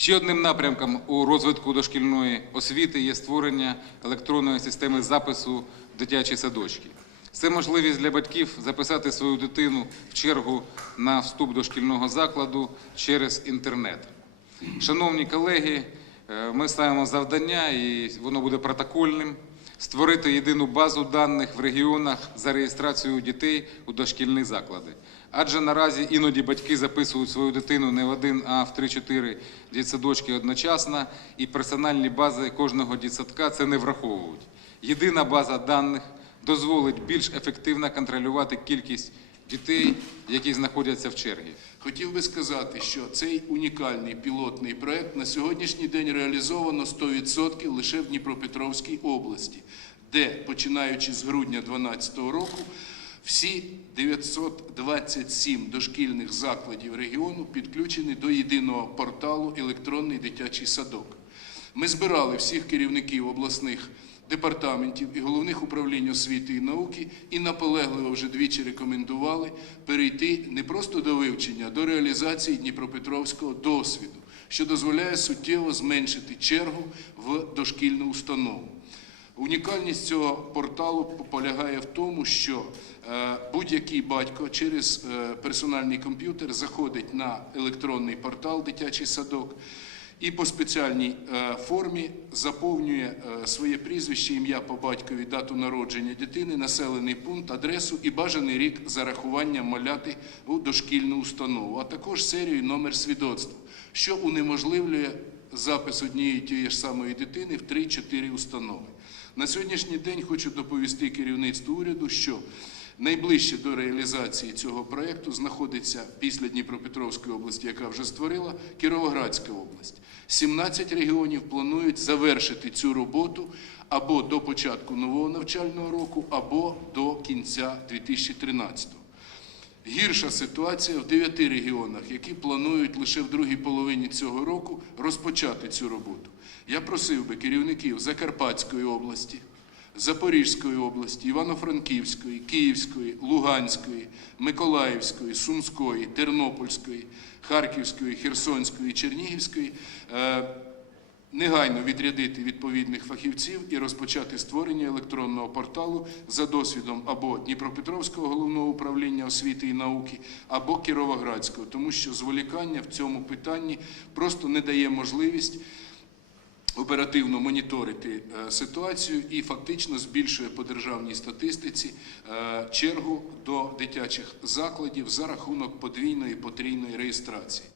Ще одним напрямком у розвитку дошкільної освіти є створення електронної системи запису в дитячі садочки. Це можливість для батьків записати свою дитину в чергу на вступ до шкільного закладу через інтернет. Шановні колеги, е, ми ставимо завдання, і воно буде протокольним. Створити єдину базу даних в регіонах за реєстрацією дітей у дошкільні заклади. Адже наразі іноді батьки записують свою дитину не в один, а в 3-4 дітсадочки одночасно, і персональні бази кожного дітсадка це не враховують. Єдина база даних дозволить більш ефективно контролювати кількість дітей, які знаходяться в чергі. Хотів би сказати, що цей унікальний пілотний проект на сьогоднішній день реалізовано 100% лише в Дніпропетровській області, де, починаючи з грудня 2012 року, всі 927 дошкільних закладів регіону підключені до єдиного порталу електронний дитячий садок. Ми збирали всіх керівників обласних департаментів і головних управлінь освіти і науки і наполегливо вже двічі рекомендували перейти не просто до вивчення, а до реалізації Дніпропетровського досвіду, що дозволяє суттєво зменшити чергу в дошкільну установу. Унікальність цього порталу полягає в тому, що е, будь-який батько через е, персональний комп'ютер заходить на електронний портал дитячий садок і по спеціальній е, формі заповнює е, своє прізвище, ім'я по батькові, дату народження дитини, населений пункт, адресу і бажаний рік зарахування маляти у дошкільну установу, а також серію номер свідоцтва, що унеможливлює запис однієї тієї ж самої дитини в 3-4 установи. На сьогоднішній день хочу доповісти керівництву уряду, що найближче до реалізації цього проєкту знаходиться після Дніпропетровської області, яка вже створила, Кіровоградська область. 17 регіонів планують завершити цю роботу або до початку нового навчального року, або до кінця 2013 Гірша ситуація в дев'яти регіонах, які планують лише в другій половині цього року розпочати цю роботу. Я просив би керівників Закарпатської області, Запорізької області, Івано-Франківської, Київської, Луганської, Миколаївської, Сумської, Тернопільської, Харківської, Херсонської, Чернігівської. е, негайно відрядити відповідних фахівців і розпочати створення електронного порталу за досвідом або Дніпропетровського головного управління освіти і науки, або Кіровоградського, тому що зволікання в цьому питанні просто не дає можливість. Оперативно моніторити е, ситуацію і фактично збільшує по державній статистиці е, чергу до дитячих закладів за рахунок подвійної потрійної реєстрації.